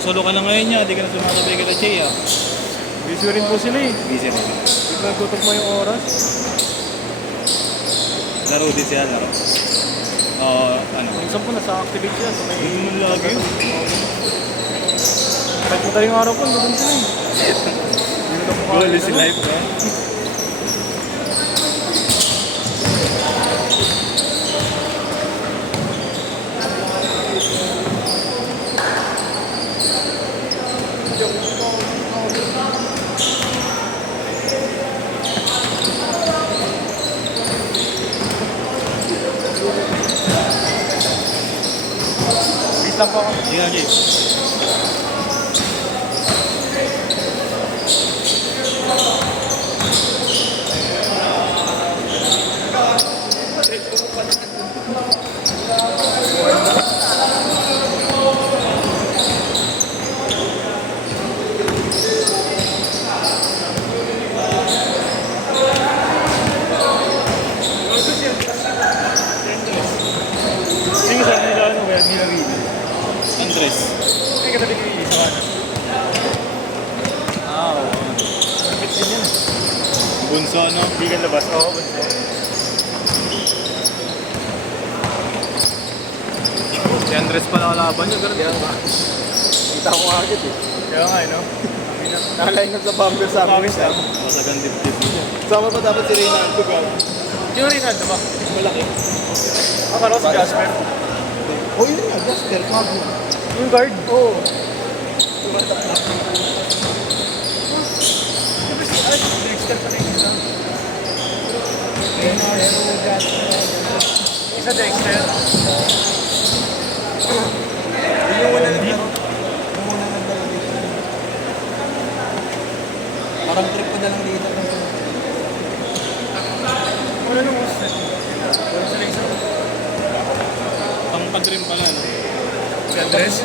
Solo ka lang ngayon niya, di ka na sumasabay ka na Che ah. Busy rin po sila eh. Busy rin. Hindi ko nagtutok mo yung oras. Laro din siya, laro. Oo, ano. Minsan po nasa activate siya. So may... Hindi mo lagi yun. Kahit madaling araw po, doon sila eh. Goal is life ka. Wait lang po ako. Sige nga, Jay. Sige sa nila ano ba yan? Nila Rino. Andres. Ay katabi ko yung isa ka. Ah, oo. Perfect din yan. Bunso, ano? Hindi ka labas. Oo, bunso. Si Andres pala kalaban niya, ganun. Kaya nga. Kita ko agad eh. Kaya nga no? Nakalaingan sa bumper sa amin. Masagan dip-dip niya. Sama pa dapat si Reynaldo ba? Yung Reynaldo ba? Malaki. Akala ko si Jasper. Oh, yun nga, Jasper, Pablo. Yung guard? Oo. Dexter pa rin isa. Reynaldo, Jasper. Isa Dexter. Yung una naglaro. Yung una naglaro dito. Parang trip ko na lang dito. Wala nung set. Wala sila isa. Tangkad rin pala, no? Si Andres?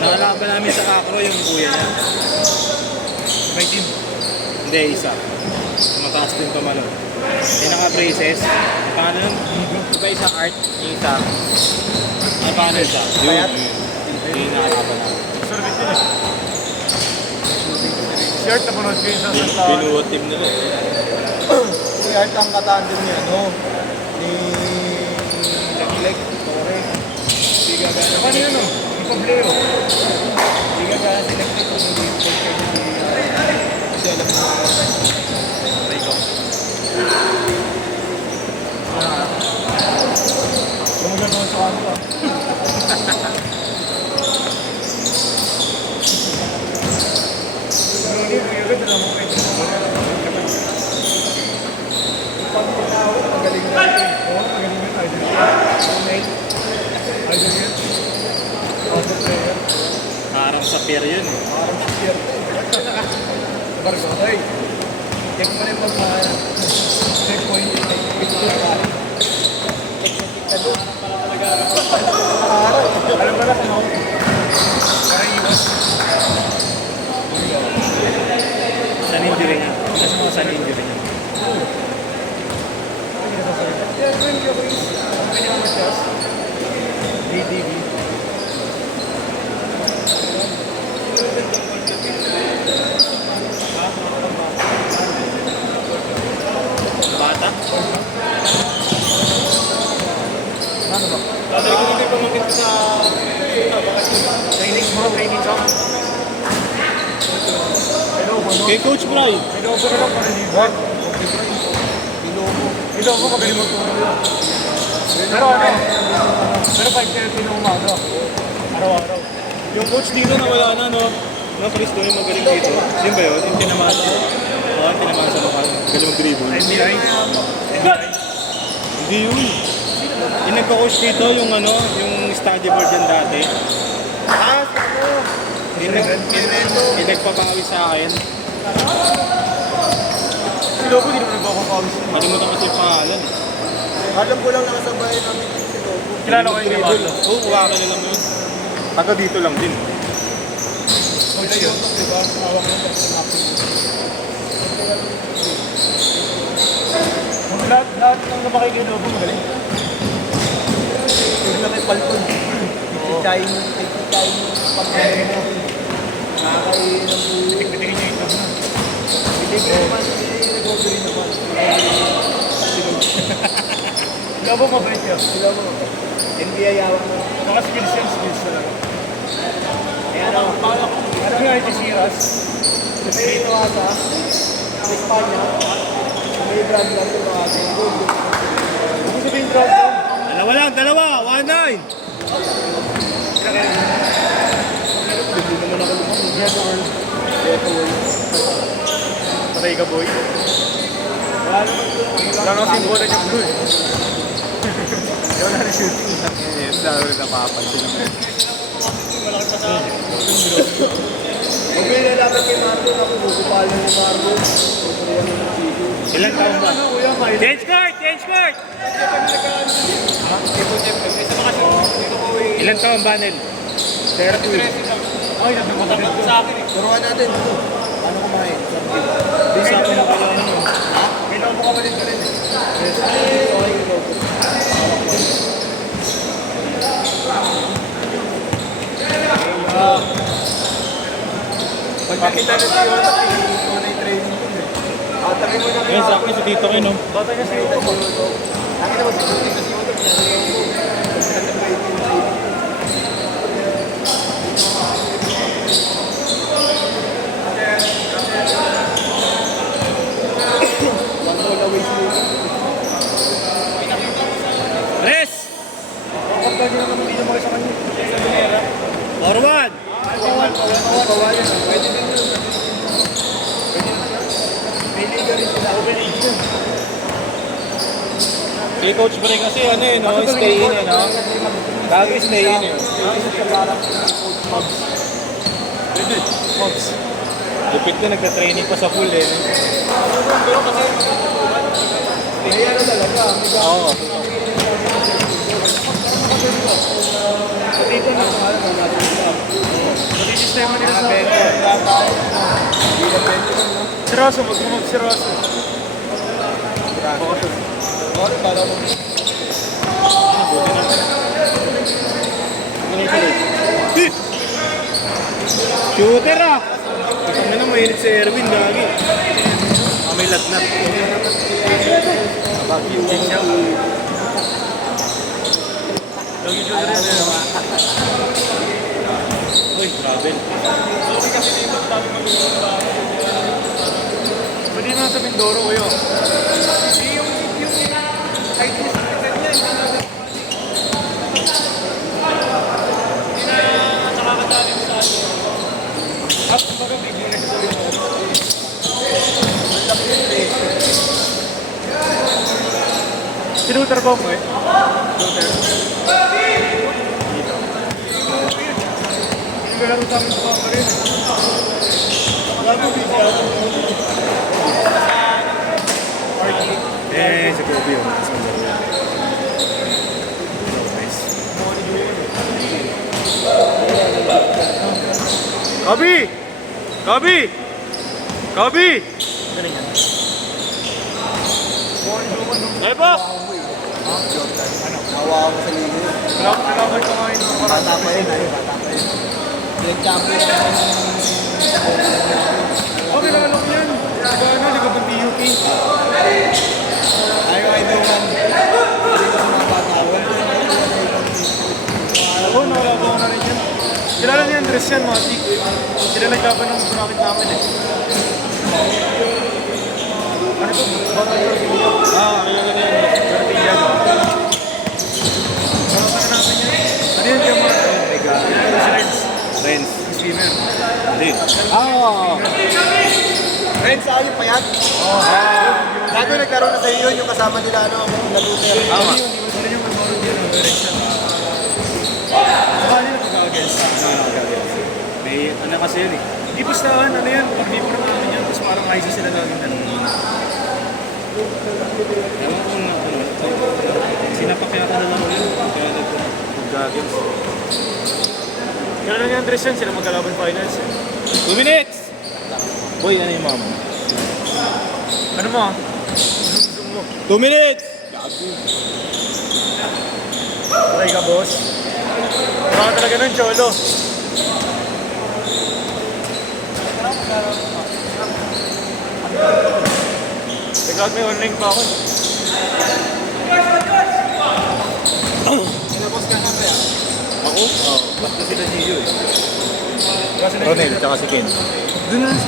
Nakalaban namin sa Acro yung kuya niya. May team. Hindi, isa. Mataas din tumalo. Pinaka-braces. Paano yun? Iba isa art, yung isa. Ay, paano isa? Payat? Yung nakalaban namin. Service yun eh. Si Art napanood ko yun sa Santa. Binuot team nila. Si Art ang katandem niya, no? Ni... Leg, Torre. Hindi gagana. Paano yun oh? Yung Pableo. Hindi gagana si Leg. Kasi alam mo Yung magagawa sa kanto ah. Hindi, agad na naman pwede. magaling natin. Oo, magaling yun. Idol yun. Idol yun. Auto player. Parang sa pier yun eh. Parang si Pierre. Sa Barco. Hoy, check mo rin Checkpoint. Alam ba na kung ako? Para iwas. Sa injury niya. Kasi mga sa injury niya. Yeah, friend ko is kanya ko matchas. DDD. Bata? Ano ba? Dati ko hindi pa magkita sa training mo, training ka. Hello, ano? Kay Coach Bry. Hello, po na lang para ni Juan. Ilomo. Hello, po magaling magturo yun. Pero ano? Pero 5:30 na umaga. Araw-araw. Yung coach dito na wala na, no? No, Chris doon yung magaling dito. Yun ba yun? Yung tinamaan sa... Oo, yung tinamaan sa mukha. Galing mag-dribble. NBI. Hindi yun. Yung nagka-coach dito, yung ano, yung study board yan dati. Yung nagpapawi sa akin. Si Lobo, di naman nagpapapawis. Kalimutan kasi yung pangalan. Alam ko lang nakasabay namin si Lobo. Kilala ko yung Navarro. Oo, kakilala mo yun. Taga dito lang din. Coach yun, di ba? Hawak mo kasi natin. Lahat ng namakay kay Lobo, magaling. Huwag na kay Palcon. Titikayin mo pag-ano mo. Pitik-pitikin niya yung itlog na. Ikaw ba mabait yun? NBA yawak mo. Saka skills yan, skills talaga. Ayan o. Ano nga yung Tisiras? May inuwasa. Sa Espanya. May brand lang ito ate. Ano sabihin drop down? Dalawa lang, dalawa. 1-9. Hindi naman ako lumaki. Get on. Patay ka, boy. Wala naman doon. Wala nang simbola niya, bro. Wala na shooting. Lalo rin napapansin naman. Huwag may nalaman kay Marlon. Ako gugupalan ni Marlon. Tuturuan ng video. Ilan taon ba? Ano, kuya, may Change court! Change court! Ilan taon ba, Nel? 30. Ay, nagmamata rin ko. Turuan natin. Paano kumain? Di sa akin ako lang. Ha? Kailangan mo kapalid ka rin eh. Yes. Okay, ikaw. Pagkakita na siya, ito na yung training ko eh. Tagay mo na Ayun, sa akin, sa dito kayo, no? Bata niya sa ito. Akin naman sa YouTube. Res! Kapag gano'n naman hindi naman sa kanya. Forward! Kawayan. Pwede din yun. May liga rin sila. Kay Coach Bray kasi ano eh, no? Stay in eh, no? Lagi stay in eh. Mods. Lupit na nagka-training pa sa pool eh. no? Kaya na talaga. Oo. Dito na kung alam na natin sila. Pati sistema nila sa... Hindi na pwede na, no? Si Raso, mag-move si Raso. Bakit para mo? Shooter ah! Isang na mainit si Erwin, gagi. May lagnat. Check niya. Lagi siya rin eh. Uy, travel. Pwede naman sa Mindoro ko yun. Sinutar ba mo eh? Hindi ka laro sa amin sa mga rin. Lalo busy ako. Eh, si Kobe yun. Nice. Kobe! Kobe! Kobe! Ganun yan. Ebo! Nawa ako sa liga yun. Nalaman ko ngayon ng Bata pa yun, ay, bata pa yun. Grand champion naman Oh, kinalok yan. Diba ano, di ka ba PUP? ayaw ay duman. Hindi ko sa mga bata. Oo, nakalaban ko na rin yan. Kilala ni Andres yan, Matik. Sila naglaban ng bracket namin eh. Ano to? Bata yung Garcia. Kaya ganyan. Garcia. Bata na namin yan. Ano yan yung mga? Kilala si Renz. Renz. Swimmer. Hindi. Friends, ayun pa yan. Dati nagkaroon na sa iyo yung kasama nila, ano, Laluter. Tama. Ano yung mag-morog yan? Renz yan. Saka nila pag-against. May ano kasi yun eh. Hindi pustahan, ano yan? Pag di mo naman yan, tapos parang IC sila laging tanong. Ewan ko kung ano. Sinapak yata na lang yun. Kaya nag-gaggins. Kailan ni Andres yan, sila magkalaban finals eh. 2 minutes! Boy, ano yung mama? Ano mo? 2 minutes! Patay ka, boss. Baka talaga nun, Cholo. Ikaw may online pa ako. Sinabos ka nga ba yan? Ako? Oo. Ba't na sila Gio eh? Ronel, tsaka si Ken. Doon na si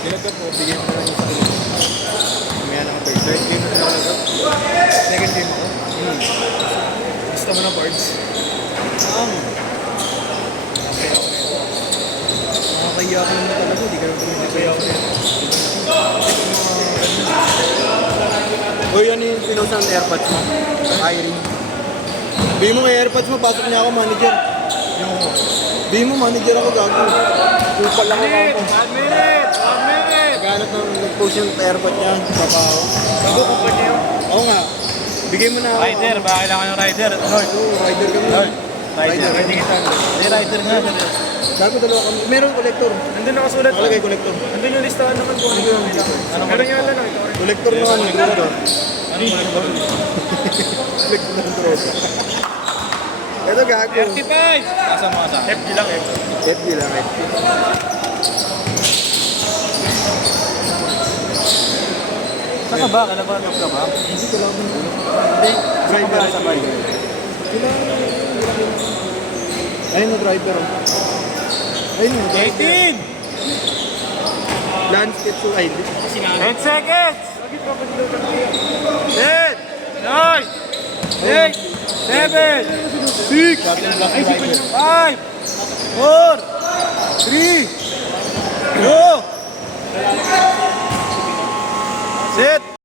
Nilagat mo, bigyan mo na yung sa kanila. Mamaya na ka third game na sila nilagat. second game ako. Gusto mo na boards? Nakakaya ako naman talaga. Di ka naman nakakaya ako nito. Uy, ano yung pinost ng airpods mo? Irene. Bigyan mo ng airpods mo, pasok niya ako manager. Bigyan mo manager ako, gago. Kupal lang ako. 1 minute! 1 minute! Naghanap ng nag-post yung airpod niya. Papa ako. Bago kupal niya yun? Oo nga. Bigyan mo na ako. Rider, baka kailangan yung rider. Lord, rider kami. Rider. Rider kita. Hindi, rider nga. Gago dalawa kami. Meron collector. Nandun nakasulat. Nakalagay collector. Nandun yung listahan naman kung ano yung kailangan. Ano Meron yung ano, ikaw rin. Collector na ano. Collector. Ano yung collector? Collector ng droga. Ito gago. 35! Asa mo sa FD lang eh. FD lang, FD. Saan ka ba? Kalabanog ka ba? Hindi ko lang. Hindi. Saan ka ba sabay? Ayun na driver. Ayun na. 18! Landscape so ID. 10 seconds! 10! 9! 8! 7! 6! 5! 4! 3! 2! Set!